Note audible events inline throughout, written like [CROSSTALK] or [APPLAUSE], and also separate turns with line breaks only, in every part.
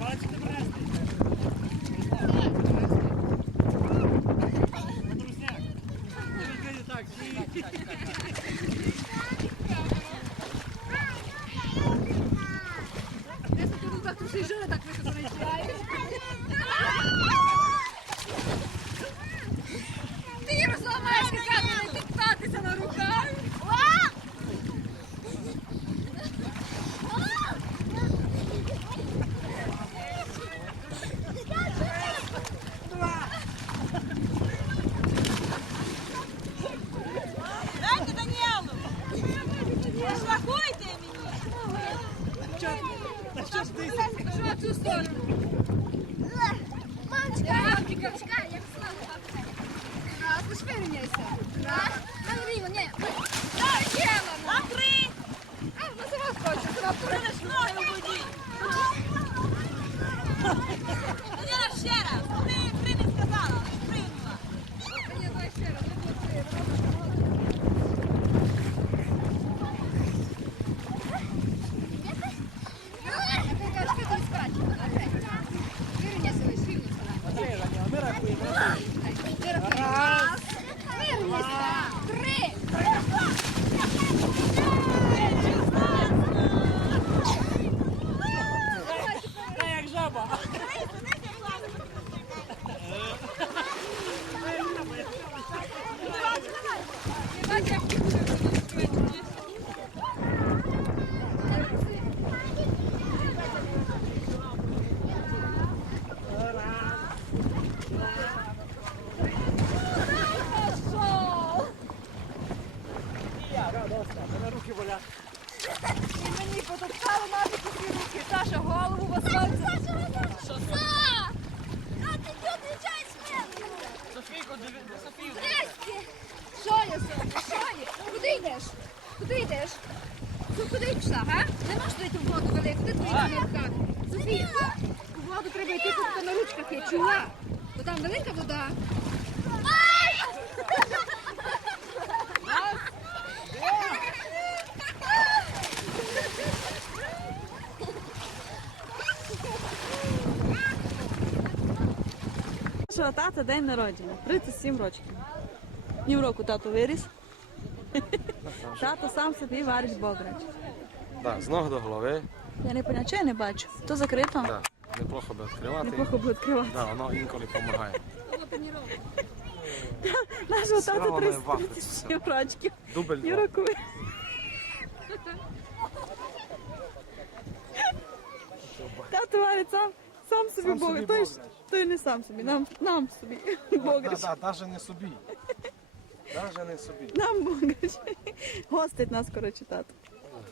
Бачите,
брести. цю сторону. Э, мамочка, мамочка, йдеш? Куди йдеш? Ну, куди пішла, га? Не можеш йти в воду велику, де твої камірка? Софія, у воду треба йти, тут на ручках є, чула? Бо там велика вода.
Що тата день народження. 37 років. Ні в року тато виріс. Тато сам собі варить бограч.
Так, з ног до голови.
Я не поняла, чи я не бачу. То закрито.
Так, неплохо би відкривати.
Неплохо буде відкривати.
Да, воно інколи допомагає.
Нашого тата
має вахтитися.
37 років.
Дубль
Тато варить сам, сам собі
собі
Той, той не сам собі, нам, нам собі бограч.
Так, навіть не собі. Навіть не собі.
Нам бограч. Гостить нас, коротше, тато.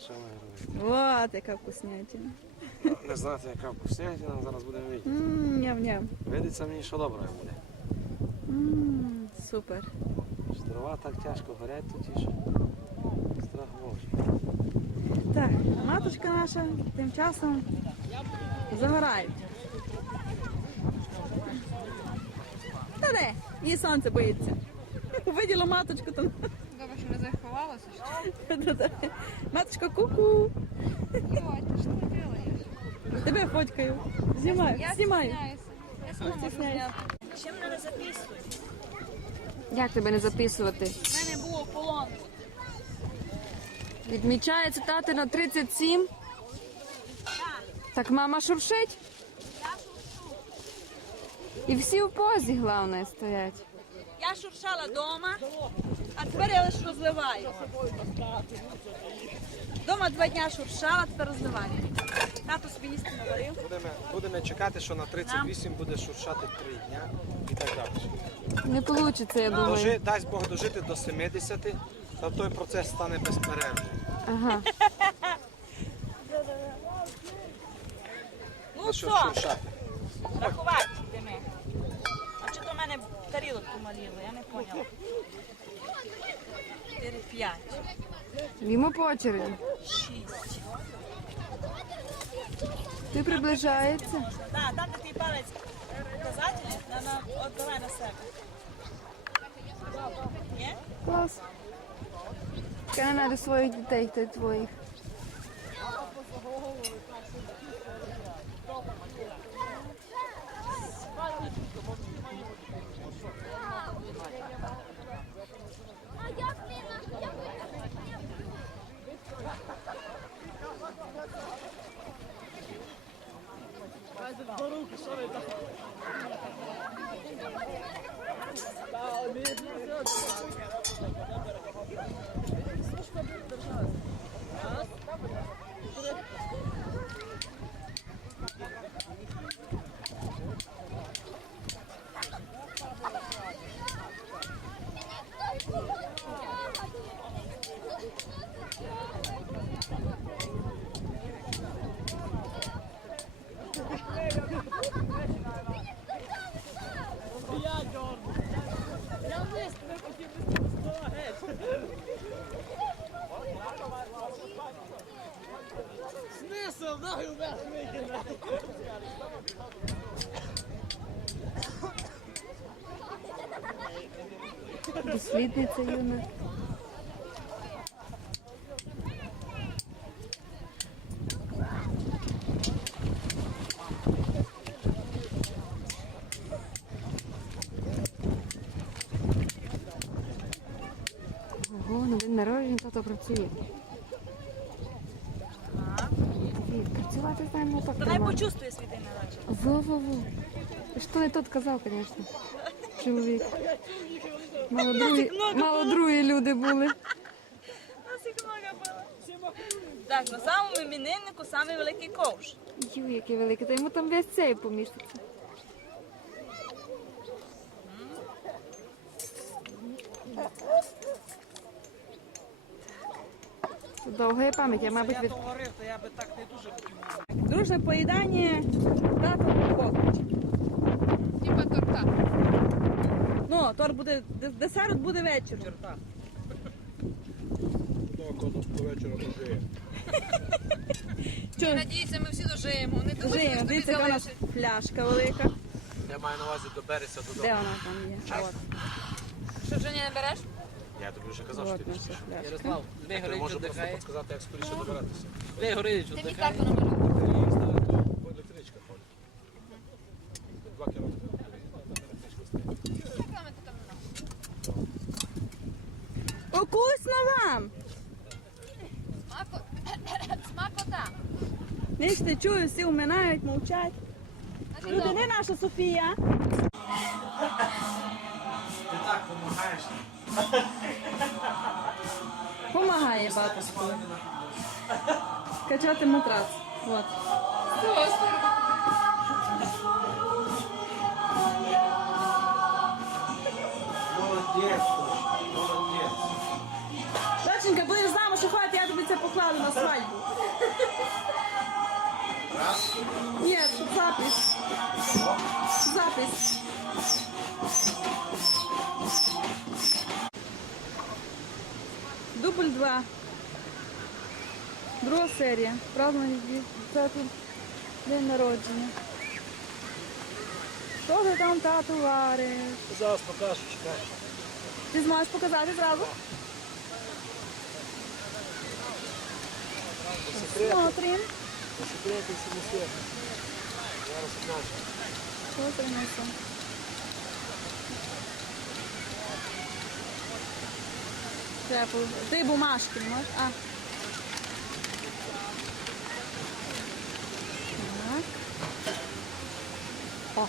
Що ми робимо?
От яка вкуснятина.
Не знати, яка вкуснятина, зараз будемо видіти.
Ням-ням.
Видиться мені, що добре буде.
Ммм, супер.
Що Дрова так тяжко горять тут і що. Страх боже.
Так, матушка наша тим часом загорають. Та де? Її сонце боїться. Виділа маточку там.
Добре, що не заховалася.
Маточка ку-ку.
Ти що ти робиш?
Тебе фоткаю. Знімаю, знімаю.
Я
Стісняюсь.
Ще мене не записують.
Як тебе не записувати?
У мене було полон.
Відмічається тати на 37. Так мама шуршить. І всі в позі, головне, стоять.
Я шуршала вдома, а тепер я лише розливаю. Дома два дня шуршала, тепер розливаю. Тато собі їсти наварив.
Будемо, будемо чекати, що на 38 буде шуршати 3 дня і так далі.
Не вийде, я думаю.
Дожи, дасть Бог дожити до 70, та той процес стане безперервним.
Ага. [LAUGHS]
Ну
Ну, що
що,
шуршати.
рахувати йдемо. А чи то в мене тарілок помаліло, я не поняла. 4-5,
Йому по очереді.
6.
Ти приближається.
Так, дати твій палець показатель, на, на, от давай на себе. Ні?
Клас. Не знайду своїх дітей, й твоїх.
Служба держави. Дослідниця юна. Ого, на день народження тато працює. Від, Працювати знаємо так.
Та най
треба.
почувствує свій день народження.
Во-во-во. Що не тот казав, звісно. Чоловік. Мало другі, мало другі люди були.
Так, на самому імениннику самий великий ковш.
Ю, який великий. Та йому там весь цей поміститься. Довга є пам'ять, я, мабуть, від...
говорив, то я би так не дуже хотів.
Дружне поїдання тато покрич.
Типа торта.
Ну, торт буде, де- десерт буде вечором.
До вечора дожиє.
Що?
Надіюся, ми всі дожиємо. Не
Жиємо,
що тобі
дивіться, яка у нас
залишить.
пляшка велика.
Я маю на увазі добереться
Де
додому.
вона там є? А От,
Що, вже не береш?
Я тобі вже казав, що
от
ти
наша
пішов.
пляшка.
Ярослав,
Я
горить
можу просто
віддихає.
підказати, як скоріше добиратися.
Дві горить
Ти мій
віддихає.
тато намалював.
І ставити по електричка ходить. Два кілометри. Електричка стоїть.
Реклами ти там не
Вкусно вам!
Смако... Смакота.
Нічте чую, всі уминають, мовчать. Люди, не наша Софія.
Ти так допомагаєш.
Помагає батюшку. Качати матрац. От.
Молодець, молодець.
Доченька, будеш замуж ходити, я тобі це покладу на свадьбу.
Раз.
Ні, щоб запис. Запис. Дубль 2. Друга серія. Празднування тату день народження. Що ти там тату вариш?
Зараз покажу, чекай.
Ти зможеш показати зразу? Смотрим.
Секрети всьому світу. Зараз покажу.
Що принесу? Треба. Ти бумажки можеш? А. Так. О.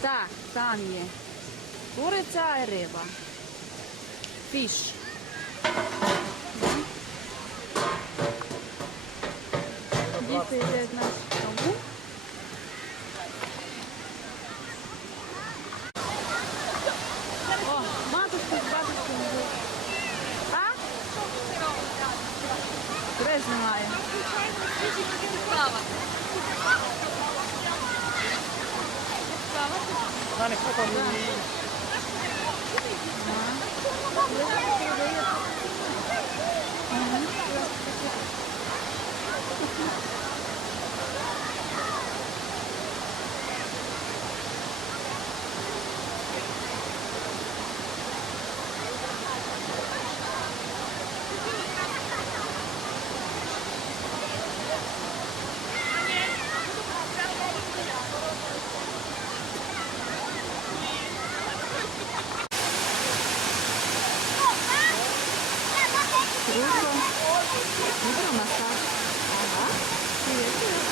Так, там є. Куриця і риба. Фіш. Тебе Thank
Далі, хто там?
Круто. Ну, прям масаж. Ага. Привет, привет.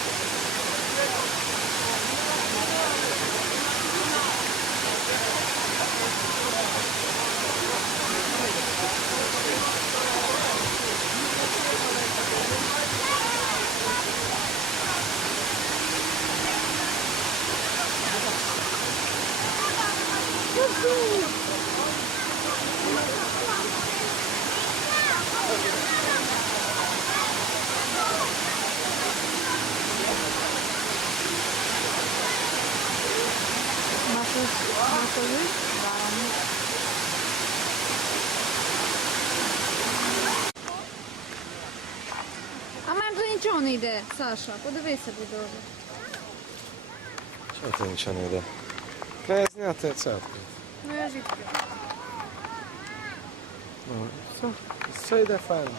А мене тут нічого не йде, Саша. Подивися, будь добре.
Чого ти нічого не йде? Треба зняти це.
Ну я звідки?
Ну, все. Все йде файно.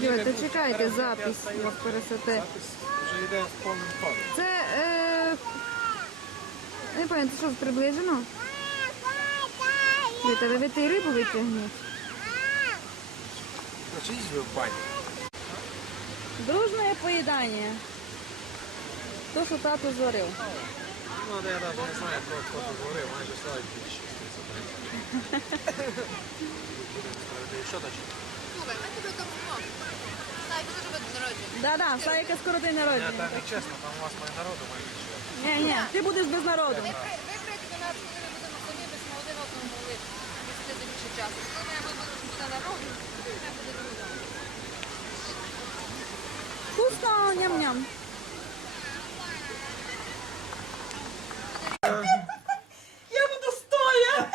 Дівайте, чекайте запис як пересете.
Запис вже йде в повному ходом.
Це е... Не пам'ятаю, що приближено? Дивіться, ви ти рибу витягніть.
Ви в бані.
Дружне поїдання. То, що тато зварив.
Ну, я навіть не знаю, про хто тут говорив, майже славить більше. Що далі?
Слухай, ми тебе допоможемо. Знай, буде робити народження.
Да-да, Славіка скоро день народження.
там не чесно, там у вас має народу має більше.
Ні, ні, ти будеш без народу.
Ви прийдете до нас, коли ми будемо самі, ми ми один одному могли присвятити більше часу. Коли ми будемо буде народу, ми буде друга.
Вкусно, ням-ням.
Я буду стоя!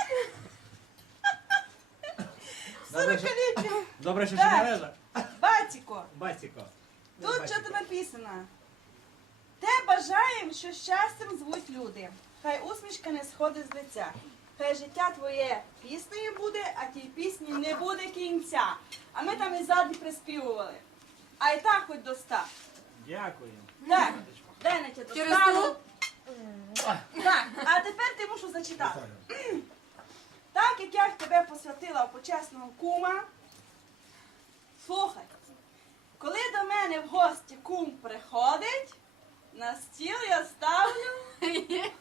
Сорокалітня!
Добре, що ще не лежа.
Батіко,
Батіко.
тут що написано? Те бажаєм, що щастям звуть люди. Хай усмішка не сходить з лиця. Хай життя твоє піснею буде, а тій пісні не буде кінця. А ми там і ззаді приспівували. А і так хоч до ста.
Дякую.
Так, Денече, достану. Так, а тепер ти мушу зачитати. Так як я тебе посвятила у почесного кума, слухай, коли до мене в гості кум приходить, на стіл я ставлю. [LAUGHS]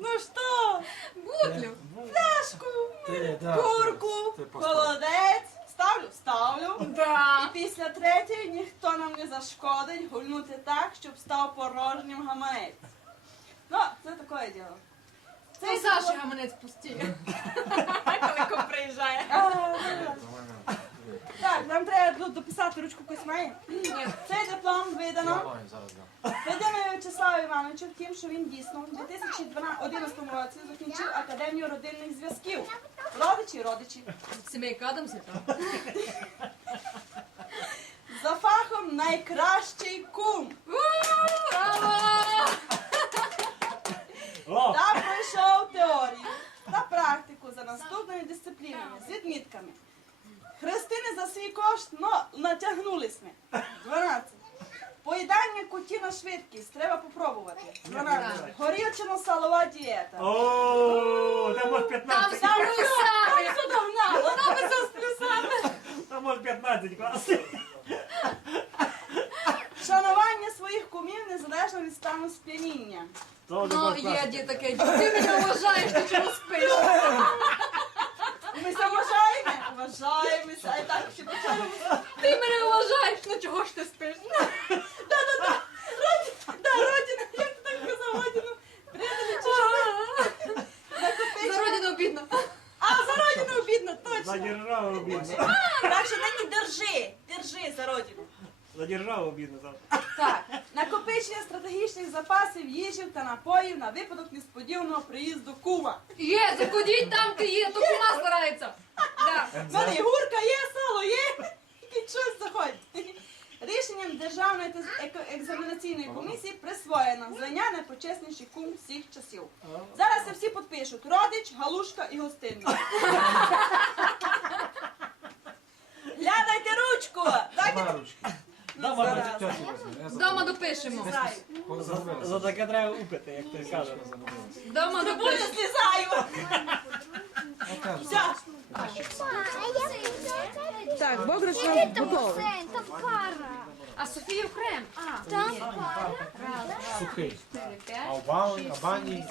Ну що?
Бутлю.
Фляшку,
Ти, да.
курку,
Ти поставив.
холодець. Ставлю, ставлю.
Да.
І після третьої ніхто нам не зашкодить гульнути так, щоб став порожнім гаманець. Ну, це таке діло.
Це
Це
Саша гаманець пусті. [LAUGHS] Коли приїжджає. [LAUGHS]
Так, нам треба тут дописати ручку якусь має. Цей диплом видано Володимиру Вячеславу Івановичу, втім, що він дійсно у 2011 році закінчив Академію родинних зв'язків. Родичі, родичі.
Сімейка Адамсів, так?
За фахом найкращий кум. Та пройшов теорію та практику за наступними дисциплінами з відмітками. Хрестини за свій кошт, но натягнулись ми. 12. Поїдання куті на швидкість. Треба попробувати. 12. Горілчано-салова дієта.
О, там може
Там
15.
з плюсами!
Догнало?
Там все з плюсами!
Там може 15 класів.
Шанування своїх кумів незалежно від стану сп'яніння.
Ну, є таке. Ти мене вважаєш, ти чому спиш?
Ми це вважаємо? Вважаємося. А так ще почали.
Ти мене вважаєш, ну чого ж ти спиш?
Да-да-да. Родина, да, родина. Як ти так казав, родину?
За родину обідно.
А, за родину обідно,
За
точно.
державу обідно.
Так що нині держи, держи за родину.
За державу обідно. там.
Так, накопичення стратегічних запасів їжів та напоїв на випадок несподіваного приїзду кума.
Є, закудіть там, де є, то кума старається.
Мене і гурка є, сало є, і щось заходить. Рішенням Державної еко- екзаменаційної комісії присвоєно звання найпочесніший кум всіх часів. Зараз це всі підпишуть. Родич, галушка і гостинник. Глядайте ручку! Так,
ручки.
Давай,
Вдома допишемо.
За таке треба упити, як ти кажеш.
Трибуни
допишемо.
злізаю!
Так, нас готовий.
Там пара.
А Софія в Крем. А,
Там пара.
Сухий.
чотири,
А
п'ять.
в бані, а бані.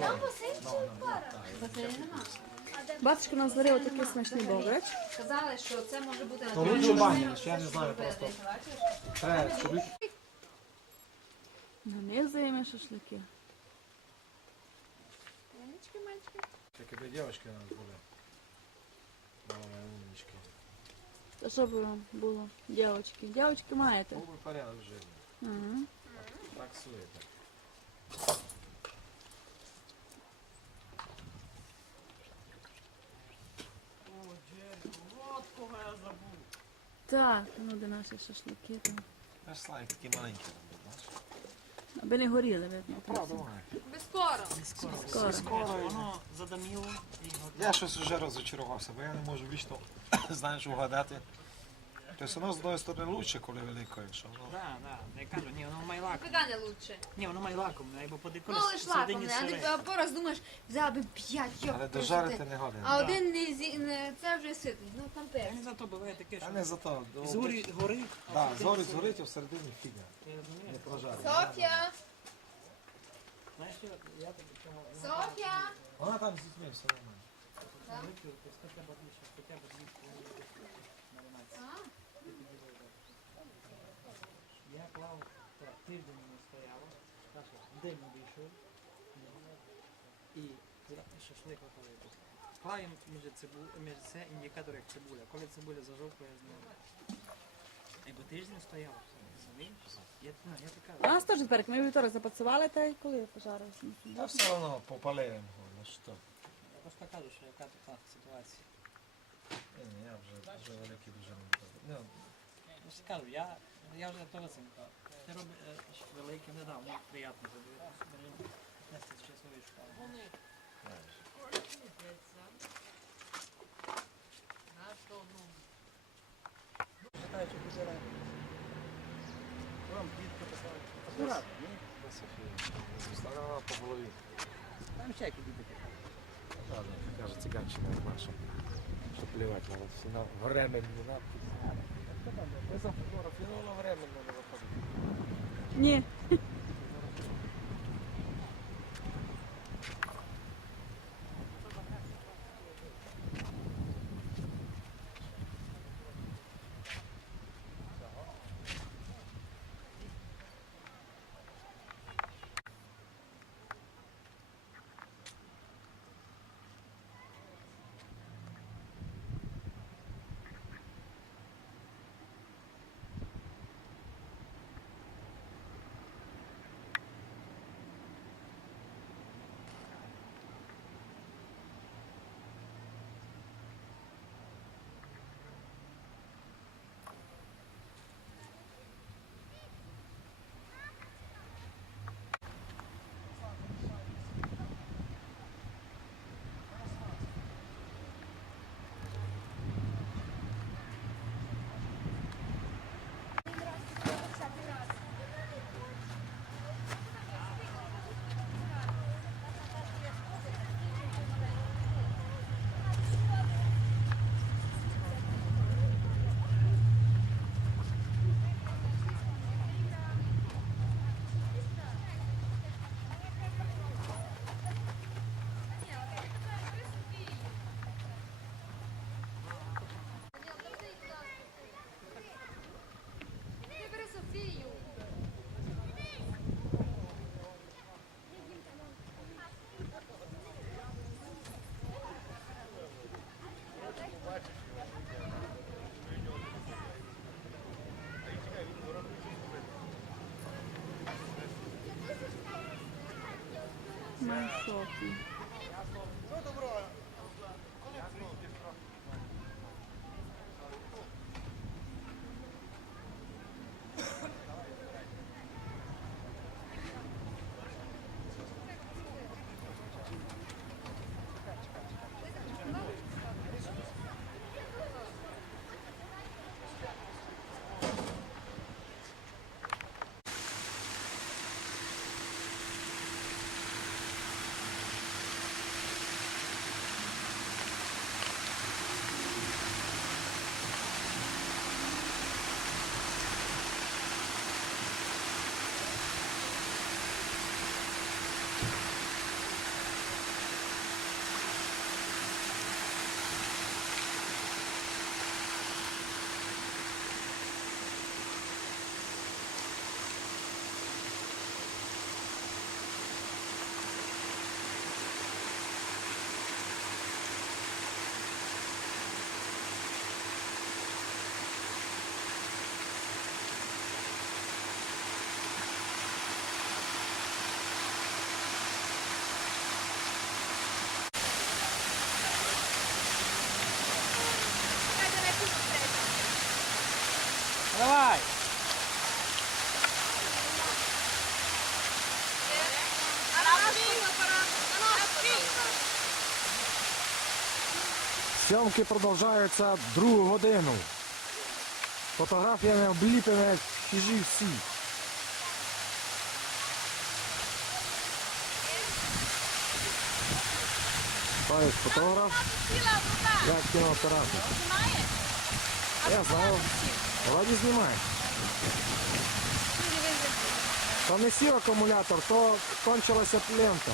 Там басейн пара.
Батареї нема.
Батюшка нам зварила такий смачний бограч.
Сказали, що це може бути
Ну, лучше в я не знаю просто. Треба, щоб
Нанизуємо шашлики.
Такі би дівчатки у нас були. Мама умнички.
Та що б вам було, дівчатки? Дівчатки маєте.
Був би порядок в житті.
Ага.
Так суєте.
От кого я забув.
Так, ну де наші шашлики там.
Аж слайк такі маленькі там був, бачиш?
Аби не горіли, видно.
Без скоро.
Скоро.
Скоро воно задаміло і
Я щось вже розочарувався, бо я не можу вічно, [COUGHS] знаєш, угадати. Тобто воно з одної сторони краще, коли велике, якщо воно.
Да, да, я кажу, ні, воно має лаком.
Куди не лучше?
Ні, воно має лаком, або по
Ну, лиш лаком, не, а ти а пораз думаєш, взяла би п'ять, йоп,
Але дожарити не годин.
А один не, зі- не, це вже ситий, ну там
Та
перець.
не зато буває таке,
Та
що
не за то.
згорі горить, а
Так,
всередині
зорить згорить, а всередині фігня.
Я розумію.
Не прожарить.
Софія!
Знаєш, я, я так цього
Софія!
Вона там з дітьми все нормально.
випив, то хоча б більше, хоча б маринації. Я клав, так, тиждень не стояло, Саша, дим вийшов, і шашлик готовий був. Клаємо між, це індикатор як цибуля. Коли цибуля зажовкує, я знаю. Якби тиждень стояло? Я, ну, я така,
нас теж тепер, ми вівторок запрацювали, та й коли пожарилися.
Та все одно попалимо, ну що.
я просто кажу, що яка така ситуація.
Ні, я вже, вже великий дуже не Ну,
Я ж кажу, я, я вже то оцінка. Ти робиш велике не дав, мені приємно подивитися. Мені нести часові школи. Читаю, що буде рано. Вам дітко писали. Акуратно, ні?
Стара по голові.
Там всякі діти.
Ладно, каже циганщина наша. Що плівати на всі на временні надписи. Ми за фотографію, ну временно не виходить.
Ні.
healthy.
Зйомки продовжуються другу годину. Фотографіями обліпимо як хижі всі. Павел фотограф, я кінооператор. Я знаю. Вроді знімає. Сів акумулятор, то кончилася лента.